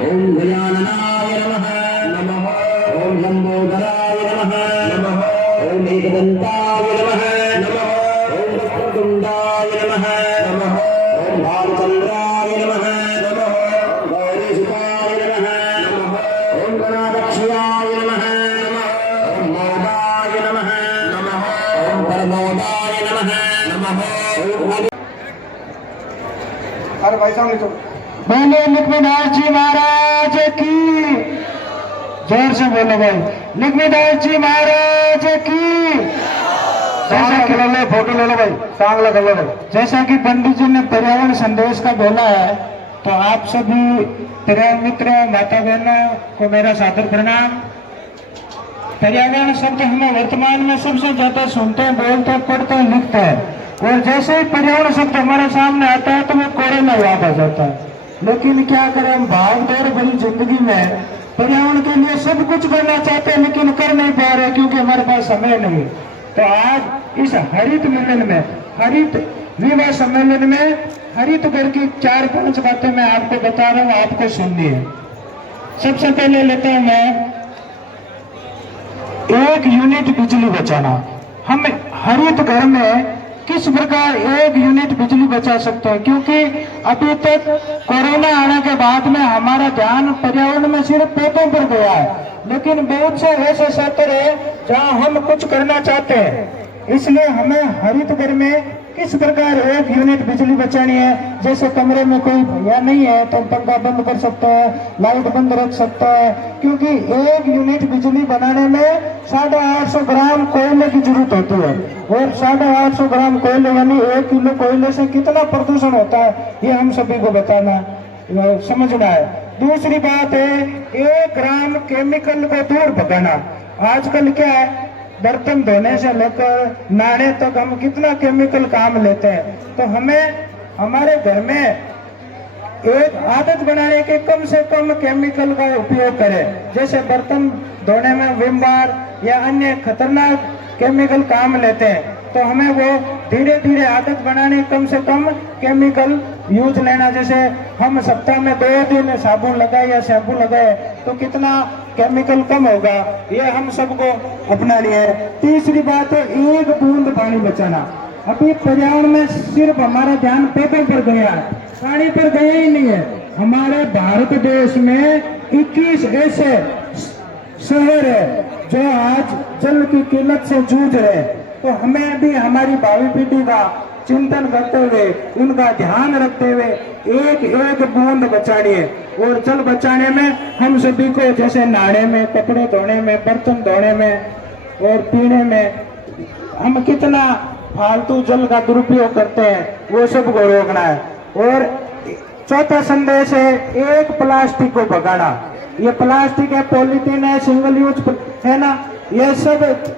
ओम गजाननाय नमः ओम लंबोदराय नमः ओम एकदंताय नमः ओम वक्रतुंडाय नमः ओम भालचंद्राय नमः गौरीसुताय नमः ओम गणाध्यक्षाय नमः ओम मोदाय नमः ओम परमोदाय नमः ओम। अरे भाई साहब तो बोले लक्ष्मीदास जी महाराज की, जोर से बोलो भाई, लक्ष्मीदास जी महाराज की। फोटो ले लो भाई, सांग लगा लो भाई। जैसा कि पंडित जी ने पर्यावरण संदेश का बोला है, तो आप सभी पर्यावरण मित्रों, माता बहनों को मेरा सादर प्रणाम। पर्यावरण शब्द हमें वर्तमान में सबसे ज्यादा सुनते हैं, बोलते हैं, पढ़ते हैं, लिखते हैं, और जैसे ही पर्यावरण शब्द हमारे सामने आता है तो वो कोरोना याद आ जाता है। लेकिन क्या करें, हम भाग दौड़ भरी जिंदगी में पर्यावरण के लिए सब कुछ करना चाहते हैं, लेकिन कर नहीं पा रहे क्योंकि हमारे पास समय नहीं। तो आज इस हरित मिलन में, हरित विवाह सम्मेलन में हरित घर की 4-5 बातें मैं आपको बता रहा हूँ, आपको सुननी है। सबसे पहले लेते हैं मैं 1 यूनिट बिजली बचाना। हम हरित घर में किस प्रकार 1 यूनिट बिजली बचा सकते हैं, क्योंकि अभी तक कोरोना आने के बाद में हमारा ध्यान पर्यावरण में सिर्फ पौधों पर गया है, लेकिन बहुत से ऐसे क्षेत्र है जहां हम कुछ करना चाहते हैं। इसलिए हमें हरित घर में किस प्रकार 1 यूनिट बिजली बचानी है। जैसे कमरे में कोई भैया नहीं है तो पंखा बंद कर सकता है, लाइट बंद रख सकता है, क्योंकि 1 यूनिट बिजली बनाने में 850 ग्राम कोयले की जरूरत होती है, और 850 ग्राम कोयले यानी 1 किलो कोयले से कितना प्रदूषण होता है, ये हम सभी को बताना समझना है। दूसरी बात है 1 ग्राम केमिकल को दूर भगाना। आजकल क्या है, बर्तन धोने से लेकर नहाने तक हम कितना केमिकल काम लेते हैं। तो हमें हमारे घर में एक आदत बनाने के कम से कम केमिकल का उपयोग करें। जैसे बर्तन धोने में विम बार या अन्य खतरनाक केमिकल काम लेते हैं, तो हमें वो धीरे धीरे आदत बनाने कम से कम केमिकल यूज लेना। जैसे हम सप्ताह में 2 दिन साबुन लगाए या शैम्पू लगाए तो कितना केमिकल कम होगा, ये हम सबको अपनानी है। तीसरी बात है 1 बूंद पानी बचाना। अभी पर्यावरण में सिर्फ हमारा ध्यान पेपर पर गया है, पानी पर गया ही नहीं है। हमारे भारत देश में 21 ऐसे शहर है जो आज जल की किल्लत से जूझ रहे हैं। तो हमें भी हमारी भावी पीढ़ी का चिंतन करते हुए, उनका ध्यान रखते हुए 1-1 बूंद बचानी है। और जल बचाने में हम सभी को, जैसे नहाने में, कपड़े धोने में, बर्तन धोने में और पीने में हम कितना फालतू जल का दुरुपयोग करते हैं, वो सबको रोकना है। और चौथा संदेश है 1 प्लास्टिक को भगाना। ये प्लास्टिक है, पॉलीथीन है, सिंगल यूज है ना, ये सब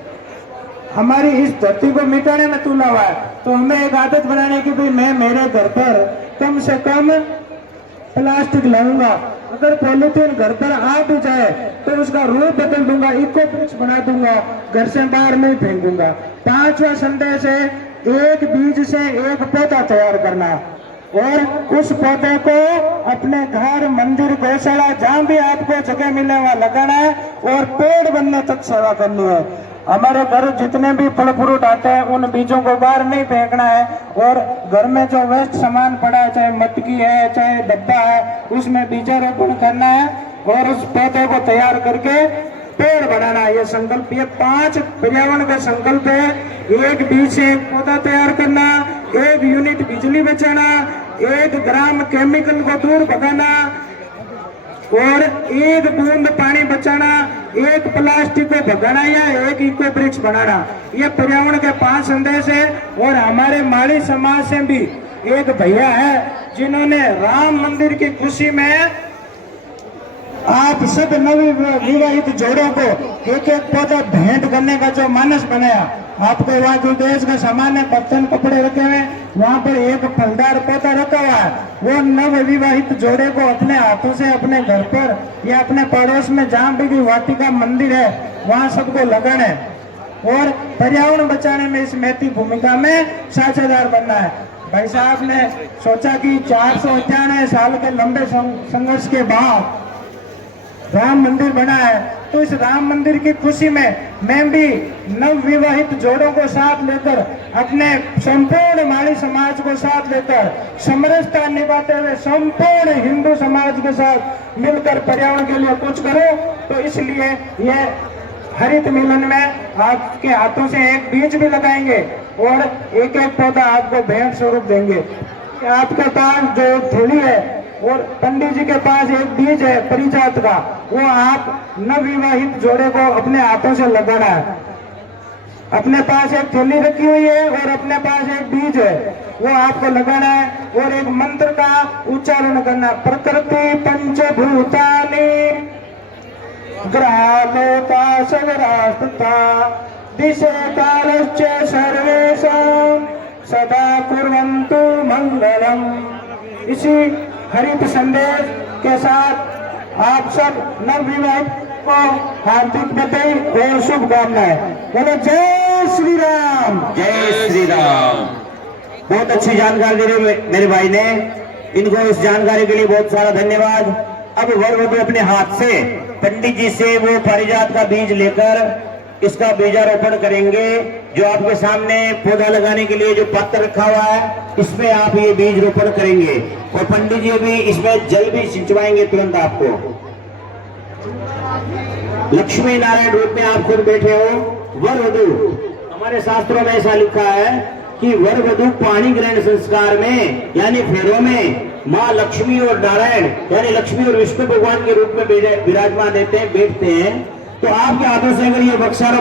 हमारी इस धरती को मिटाने में तुला हुआ है। तो हमें एक आदत बनाने की, भाई मैं मेरे घर पर कम से कम प्लास्टिक लाऊंगा। अगर पॉलीथीन घर पर आ भी जाए तो उसका रूप बदल दूंगा, इको ब्रिक्स बना दूंगा, घर से बाहर नहीं फेंकूंगा। 5वां संदेश है 1 बीज से 1 पौधा तैयार करना, और उस पौधे को अपने घर, मंदिर, गौशाला जहाँ भी आपको जगह मिले वहाँ लगाना है, और पेड़ बनने तक सेवा करनी है। हमारे घर जितने भी फल फ्रूट आते हैं उन बीजों को बाहर नहीं फेंकना है, और घर में जो वेस्ट सामान पड़ा है, चाहे मटकी है, चाहे डब्बा है, उसमें बीजारोपण करना है और उस पौधे को तैयार करके पेड़ बनाना है। ये संकल्प, ये 5 पर्यावरण का संकल्प है। 1 बीज से 1 पौधा तैयार करना, 1 यूनिट बिजली बचाना, 1 ग्राम केमिकल को दूर भगाना, और 1 बूंद पानी बचाना, 1 प्लास्टिक को भगाना या 1 इको ब्रिक्स बनाना। ये पर्यावरण के 5 संदेश है। और हमारे माली समाज से भी एक भैया है जिन्होंने राम मंदिर की खुशी में आप सब नवविवाहित जोड़ों को 1-1 पौधा भेंट करने का जो मानस बनाया। आपको वहाँ जो देश का सामान है, बर्तन, कपड़े रखे हुए, वहाँ पर 1 फलदार पौधा रखा हुआ है। वो नवविवाहित जोड़े को अपने हाथों से अपने घर पर या अपने पड़ोस में जहाँ भी वाटिका मंदिर है वहाँ सबको लगाना है, और पर्यावरण बचाने में इस महती भूमिका में साझेदार बनना है। भाई साहब ने सोचा कि 491 साल के लंबे संघर्ष के बाद राम मंदिर बना है, तो इस राम मंदिर की खुशी में मैं भी नवविवाहित जोड़ों को साथ लेकर, अपने संपूर्ण माली समाज को साथ लेकर, समरसता निभाते हुए संपूर्ण हिंदू समाज के साथ मिलकर पर्यावरण के लिए कुछ करूं। तो इसलिए यह हरित मिलन में आपके हाथों से एक बीज भी लगाएंगे और एक एक पौधा आपको भेंट स्वरूप देंगे। आपके पास जो थैली है और पंडित जी के पास एक बीज है परिजात का, वो आप नवविवाहित जोड़े को अपने हाथों से लगाना है। अपने पास एक थैली रखी हुई है और अपने पास एक बीज है, वो आपको लगाना है और एक मंत्र का उच्चारण करना। प्रकृति पंचभूतानि ग्रहालोका सवरास्तथा दिशे कालश्च सर्वेषां सदा कुर्वन्तु मंगलम। इसी हरित संदेश के साथ आप सब नवविवाहित को हार्दिक बधाई और शुभकामनाएं। बोलो जय श्री राम। जय श्री राम। बहुत अच्छी जानकारी दे रहे मेरे भाई ने, इनको इस जानकारी के लिए बहुत सारा धन्यवाद। अब वर वधू अपने हाथ से पंडित जी से वो पारिजात का बीज लेकर इसका बीजारोपण करेंगे। जो आपके सामने पौधा लगाने के लिए जो पात्र रखा हुआ है, इसमें आप ये बीज रोपण करेंगे और पंडित जी भी इसमें जल भी सिंचवाएंगे तुरंत आपको। लक्ष्मी नारायण रूप में आप खुद बैठे हो। वर वधू, हमारे शास्त्रों में ऐसा लिखा है कि वर वधू पाणी ग्रहण संस्कार में यानी फेरों में माँ लक्ष्मी और नारायण यानी लक्ष्मी और विष्णु भगवान के रूप में विराजमान रहते हैं, बैठते हैं। तो आपके हाथों से अगर ये वृक्षारोपण